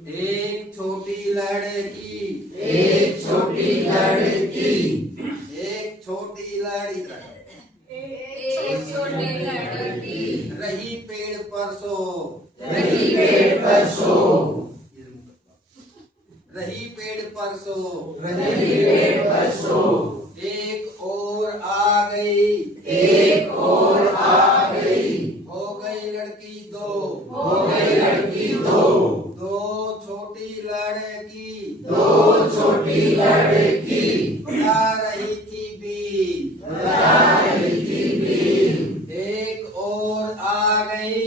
एक छोटी लड़की, एक छोटी लड़की, एक छोटी लड़की, एक छोटी लड़की रही पेड़ पर सो, रही पेड़ पर सो, रही पेड़ पर सो, रही पेड़ पर सो, एक और आ गई, एक और आ गई, हो गई लड़की दो, हो गई लड़की दो, दो छोटी लड़की, दो छोटी लड़की, बता रही थी बीज, बता रही थी बीज, एक और आ गई,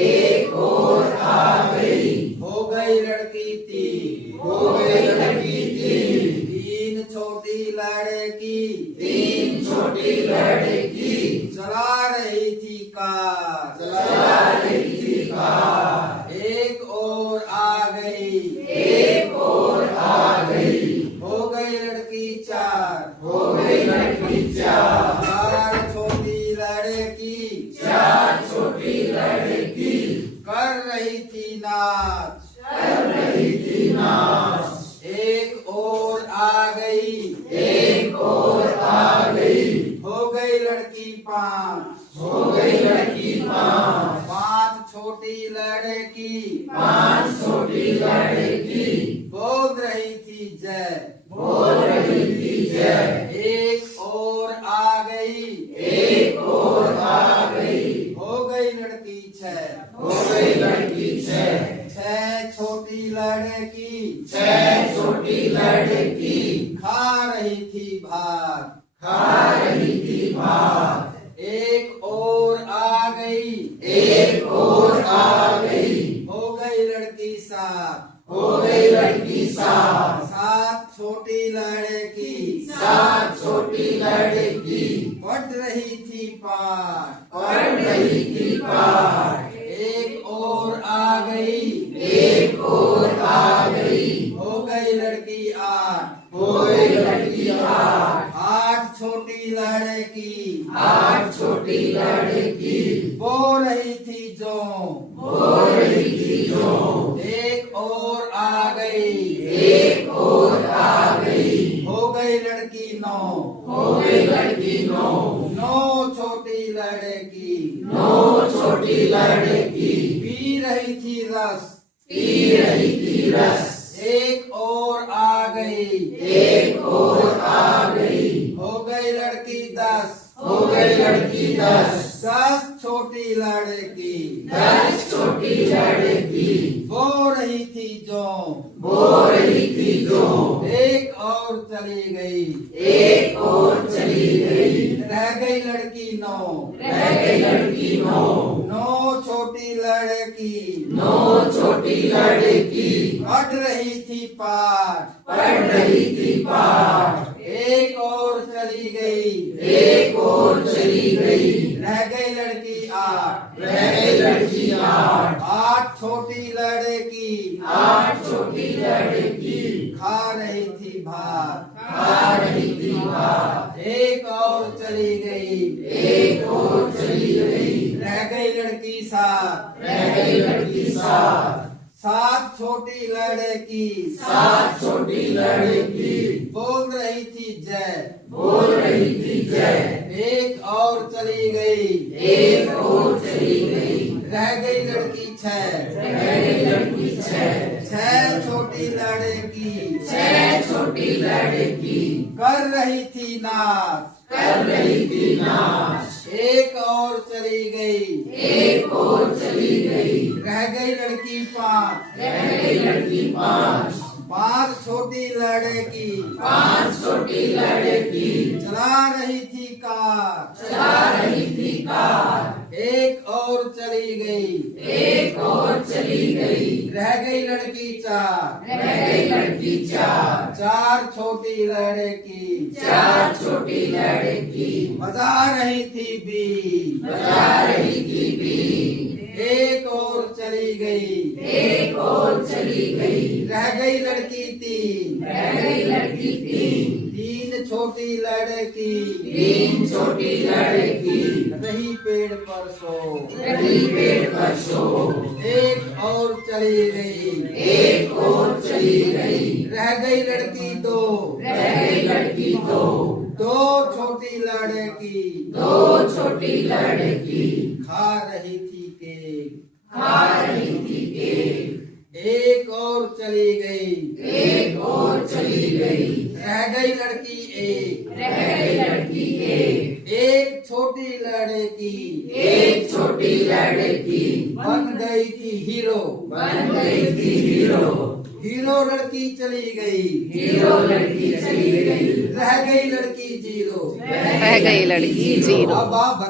एक और आ गई, हो गई लड़की तीन, हो गई लड़की तीन, तीन छोटी लड़की, तीन छोटी लड़की, चला रही थी कार, चला रही थी कार, एक और आ गई, एक और आ गई, हो गई लड़की चार, हो गई लड़की चार, चार छोटी लड़की, चार छोटी लड़की, कर रही थी नाच, कर रही थी नाच, एक और आ गई, एक और आ गई, हो गई लड़की पांच, हो गई लड़की पांच, पांच छोटी लड़की, पांच छोटी लड़की, बोल रही थी जय, बोल रही थी जय, एक और आ गई, एक और आ गई, हो गई लड़की छह, हो गई लड़की छह, छह छोटी लड़की, छह छोटी लड़की, खा रही थी भात, खा रही थी भात, एक और आ गई, एक और आ गई, हो गई लड़की सात, हो गई लड़की सात, सात छोटी लड़की, सात छोटी लड़की, पढ़ रही थी पाठ, पढ़ रही थी पाठ, एक और आ गई, एक और आ गई, हो गई लड़की आठ, हो गई लड़की आठ, आठ छोटी लड़की, आठ छोटी लड़की, बोल रही थी जो, बोल रही थी जो, एक और आ गई, एक और आ गई, हो गई लड़की नौ, हो गई लड़की नौ, नौ छोटी लड़की, नौ छोटी लड़की, पी रही थी रस, पी रही थी रस, एक और आ गई, एक और आ गई, हो गई लड़की दस, हो गई लड़की दस, दस छोटी लड़की, दस छोटी लड़की, बोल रही थी जो, बोल रही थी जो, एक और चली गई, एक और चली गई, रह गई लड़की नौ, रह गई लड़की नौ, नौ छोटी लड़की, नौ छोटी लड़की, पढ़ रही थी पाठ, पढ़ रही थी पाठ, एक और चली गई, एक और चली गई, रह गई लड़की आठ, रह गई लड़की आठ, आठ छोटी लड़की, आठ छोटी लड़की, खा रही थी भात, खा रही थी भात, एक और चली गई, एक और चली गई, रह गई लड़की सात, रह गई लड़की सात, सात छोटी लड़की, सात छोटी लड़की, बोल रही थी जय, बोल रही थी जय, एक और चली गई, एक और चली गई, रह गई लड़की छह, रह गई लड़की छह, छह छोटी लड़की, छह छोटी लड़की, कर रही थी नाच, कर रही थी नाच, एक और चली गई, एक और चली गई, रह गई लड़की पांच, रह गई लड़की पांच, पांच छोटी लड़की, पांच छोटी लड़की, चला रही थी कार, चला रही थी कार, एक और चली गई, एक और चली गई, रह गई लड़की चार, रह गई लड़की चार, चार छोटी लड़की, चार छोटी लड़की, बजा रही थी बीज, बजा रही थी बीज, एक और चली गई, एक और चली गई, रह गई लड़की तीन, रह गई लड़की तीन, तीन छोटी लड़की तीन छोटी लड़की रही पेड़ पर सो रही पेड़ पर सो एक और चली गई एक और चली गई रह गई लड़की दो रह गई लड़की दो दो छोटी लड़की दो छोटी लड़की खा रही थी केक खा रही थी केक एक और चली गई एक और चली गई रह गई लड़की एक रह गई लड़की एक छोटी लड़की एक छोटी लड़की बन गई थी हीरो बन गई थी हीरो हीरो लड़की चली गई हीरो लड़की चली गई रह गई लड़की जीरो रह गई लड़की जीरो। अब आप